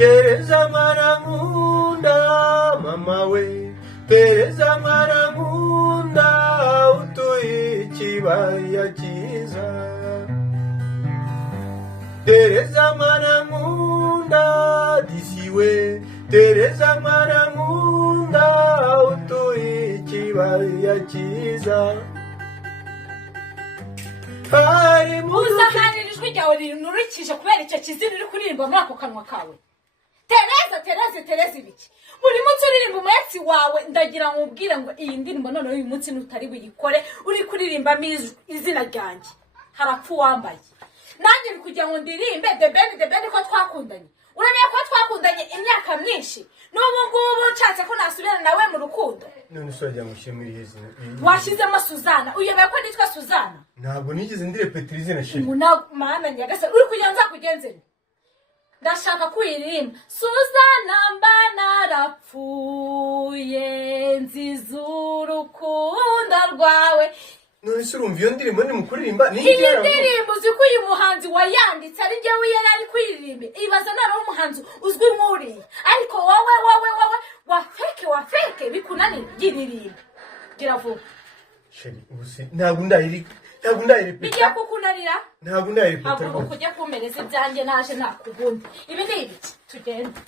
Tereza mwana nkunda mama we Tereza mwana nkunda utuye ikibaya cyiza Tereza mwana nkunda disiwe Tereza mwana nkunda utuye ikibaya cyiza Uzamani ijwi ryawe rinurikije kubera icyo kizina uri kuririmba muri ako kanwa kawe. Tereza ibiki? Buri munsi uririmba umunsi wawe ndagira ngo ubwire ngo iyi ndirimbo none uyu munsi nutari buyikore uri kuririmba izina ryanjye. Harapfu wambaye. Nanjye bikugira ngo ndirimbe the band ko twakundanye. Urabye ko twakundanye imyaka myinshi. N'ubu ngubu nshatse ko nasubirana nawe mu rukundo. None sojya mushimira hezi. Washizemo Suzana. Uyobeye ko nitwa Suzana. Ntabwo nigeze ndirepetira izina shiri. Mana nyagasa uri kugenza kugenze. Ndashaka kuririmba Suzana mba narapfuye nzizuru kunda rwawe. None se urumva iyo ndirimbo ni mukuririmba ni iyi ndirimbo uzi ko uyu muhanzi wayanditse ari njyewe yari ari kuririmba ibaza none umuhanzi uzwi nk'uriya ariko wowe wafeke bikunaniye giririmba gira vuba sheri ubusi ntabwo ndayiripeta bijya kukunanira ntabwo ndayiripeta ntabwo kujya kumereza ibyanjye naje nakubundi ibi ni ibiki tugende